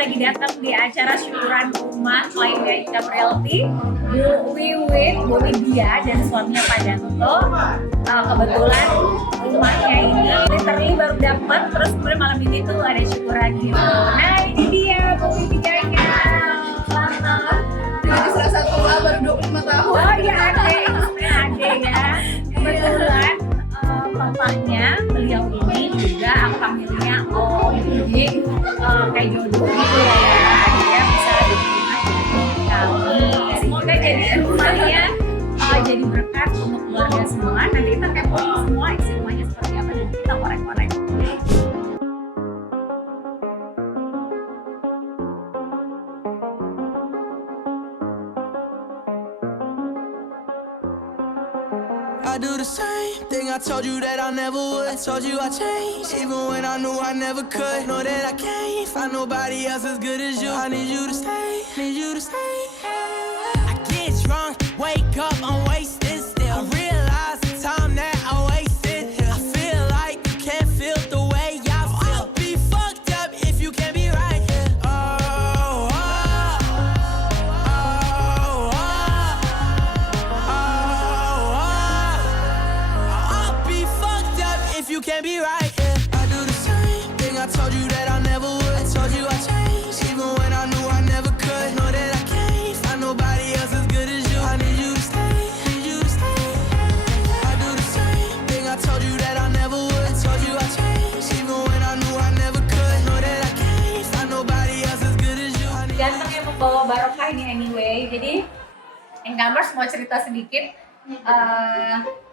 lagi datang di acara syukuran rumah klien Ika Realty, Bu Wiwit, Bu Widya dan suaminya Pak Danto. Kebetulan rumahnya ini literally baru dapat, terus kemudian malam ini tuh ada syukuran gitu. Nah ini dia Bu Widyanya. Selamat. Jadi salah satu lah baru 25 tahun. Oh iya ade ya. Kebetulan papahnya beliau ini juga aku panggilnya Om, jadi kayak jodoh gitu ya. Dia bisa diterima jadi kami. Semoga jadi rumahnya jadi berkat untuk keluarga semua. Nanti kita kepoin semua isi rumahnya seperti apa dan kita korek-korek. I do the same thing I told you that I never would. I told you I changed, even when I knew I never could. Know that I can't find nobody else as good as you. I need you to stay, need you to stay. I get drunk, wake up, I'm wasted still. I realize the time that I wasted. I feel like you can't feel the way I feel. I'll be fucked up if you can't be right here. Oh, oh, oh, oh, oh, oh. I'll be fucked up if you can't be right here. I do the same thing I told you that I never would. I told you I changed, even when I knew I never could. Know that I can't find nobody else as good as you. I need you to stay, need you to stay. I do the same thing I told you that I never would. I told you I changed, even when I knew I never could. Know that I can't find nobody else as good as you. I need Ganteng yang membawa barokah ini anyway. Jadi Incomers mau cerita sedikit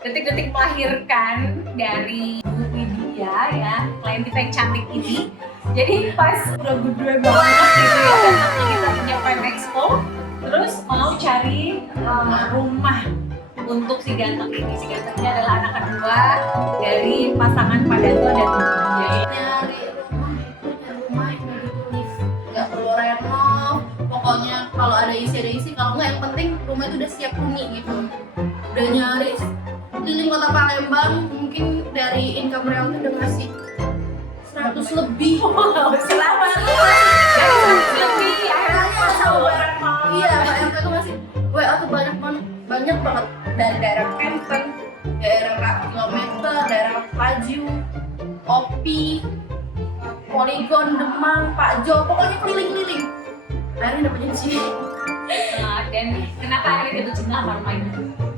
detik-detik melahirkan dari Bu Widya ya, klien kita yang cantik ini. Jadi pas udah gede banget gitu ya, datangnya kita punya Prime Expo, terus mau cari rumah untuk si ganteng ini. Si gantengnya adalah anak kedua dari pasangan Pak Danto dan Bu Widya. Nyari rumah yang nggak perlu renov. Pokoknya kalau ada isi, kalau nggak yang penting rumah itu udah siap huni gitu. Udah nyari keliling kota Palembang, mungkin dari Income Realty udah ngasih 100 lebih. Selamat lebih akhirnya saudara mau. Iya, Pak RT tuh masih WA tuh banyak banget dari daerah Kenten, daerah Kilometer, daerah Paju, Opi, Poligon, Demang, Pak Jo, pokoknya keliling-keliling. Akhirnya dapetin sini. Dan kenapa akhirnya kita cinta sama rumah ini?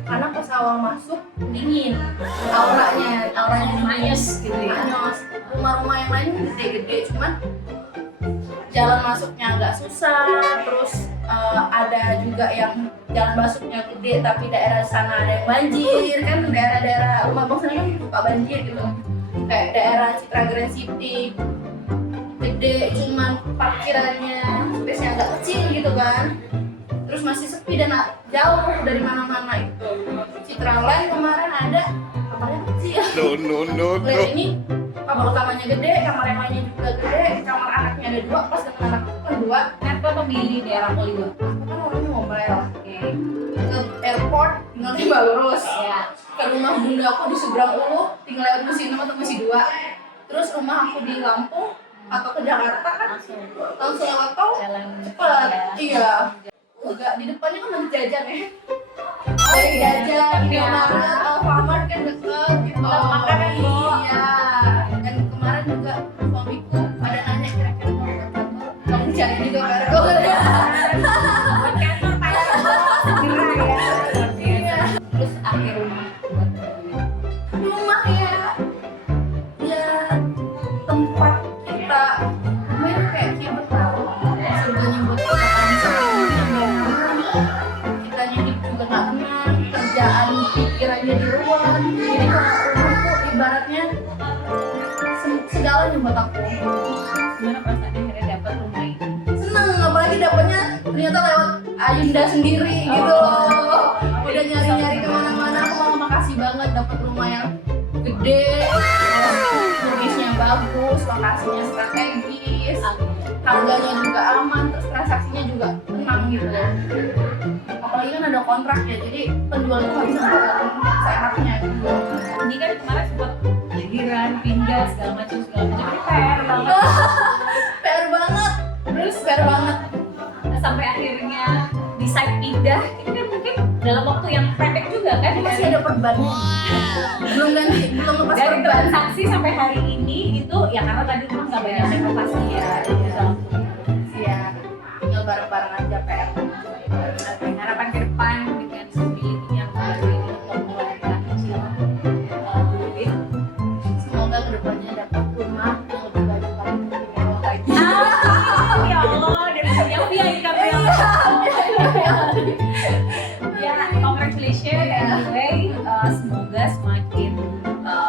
Karena pas awal masuk dingin, auranya Manis gitu ya. Manis. Rumah-rumah yang lain gede-gede, cuman jalan masuknya agak susah. Terus ada juga yang jalan masuknya gede tapi daerah sana ada yang banjir, kan daerah-daerah rumah bang sana kan suka banjir gitu. Kayak daerah Citra Grand City gede, cuman parkirannya space-nya agak kecil gitu kan. Terus masih sepi dan jauh dari mana-mana itu. Citra Land kemarin ada, kamarnya kecil. no. Land ini kamar utamanya gede, kamar yang lainnya juga gede, kamar anaknya ada 2, pas dengan anak itu kan 2. Kenapa memilih daerah Poligon? Aku kan orangnya mobile, Oke. ke airport tinggal timbal lurus. Ya. Ke rumah bunda aku di seberang Ulu, tinggal lewat mesin 6 atau mesin 2. Terus rumah aku di Lampung atau ke Jakarta kan langsung lewat tol, Jalan cepet. ya. Iya. Enggak, di depannya kan masih jajan ya. Dari jajan, Indomaret, Alfamart kan deket gitu. Makanan, Bu. Iya. Dan kemarin juga suamiku pada nanya kira-kira mau ke kantor. Kamu cari juga kargo. Buat kantor Pak Danto segera ya. Iya. Terus akhir rumah buat Rumah ya tempat kita main kayak kita tahu surganya buat kita kitanya hidup juga nggak tenang, kerjaan pikirannya di luar. Jadi kalau rumah tuh ibaratnya segalanya buat aku. gimana perasaan akhirnya dapat rumah ini? Seneng, apalagi dapetnya ternyata lewat Ayunda sendiri gitu loh. Udah nyari-nyari kemana-mana, aku malah makasih banget dapet rumah yang gede, turisnya bagus, lokasinya strategis, harganya juga aman, terus transaksinya juga tenang gitu loh. Apalagi kan ada kontrak ya, jadi penjual itu nggak bisa ngelakuin seenaknya gitu. Ini kan kemarin sempat lahiran, pindah segala macam. Ini PR banget. PR banget. Terus sudah, ini kan mungkin dalam waktu yang pendek juga kan? Masih ada perbannya. Belum ganti, belum lepas Dari perban. transaksi sampai hari ini itu ya karena tadi kan nggak banyak renovasi ya. Iya, tinggal bareng-bareng aja PR. Harapan ke depan dengan stability yang baru ini untuk mulai kecil duit. Semoga kedepannya dapat rumah yang lebih banyak lagi dari mewah lagi. Ya Allah, dari yang VIP kamu yang ya, congratulations anyway. Semoga semakin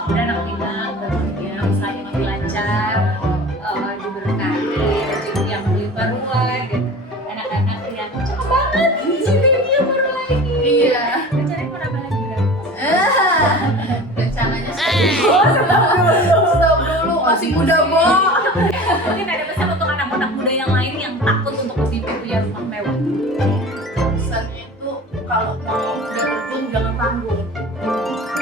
beranak-pinak, berbahagia, usahanya makin lancar, diberkahi rezeki yang berlimpah ruah, dan anak-anak yang cakep banget, cinta baru lagi. Iya. Mencari penambah lagi berapa? Rencananya stop dulu, masih muda, Bo. Mungkin ada pesan untuk anak-anak muda yang lain yang takut untuk bermimpi punya rumah mewah. Pesannya itu kalau mau udah terjun jangan tanggung.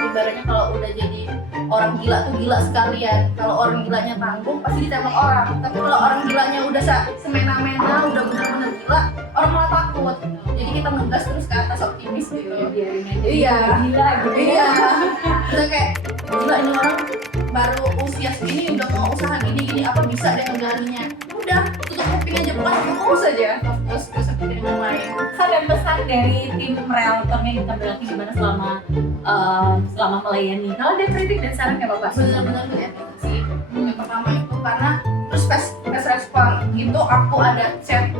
Ibaratnya kalau udah jadi orang gila tuh gila sekalian. Kalau orang gilanya tanggung pasti ditembak orang. Tapi kalau orang gilanya udah semena-mena, udah benar-benar gila, orang malah takut. Jadi kita ngegas terus ke atas, optimis gitu. Biarin aja. Iya. Gila gitu. Iya. Kita kayak gila ini orang baru usia segini udah mau usaha gini apa bisa deh ngejalaninnya. Udah, tutup kuping aja, bukan fokus aja. Fokus terus pikirin yang lain. Pesan dan pesan dari tim realtornya kita berarti gimana selama melayani. Kalau ada kritik dan saran nggak apa-apa. Bener-bener ya sih. Yang pertama itu karena terus pas respon itu aku ada chat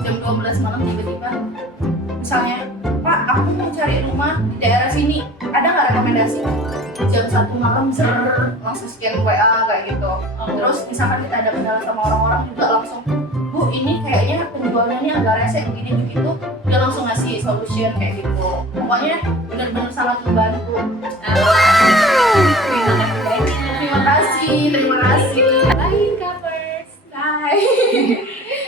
jam 12 malam tiba-tiba misalnya, Pak aku mau cari rumah di daerah sini, ada nggak rekomendasi? Jam 1 malam langsung scan WA kayak gitu. Terus misalkan kita ada kendala sama orang-orang juga langsung, Bu ini kayaknya penjualnya ini agak rese begini begitu, dia langsung ngasih solution kayak gitu. Pokoknya benar-benar sangat membantu. Terima kasih banyak. Terima kasih. Bye, Covers. Bye.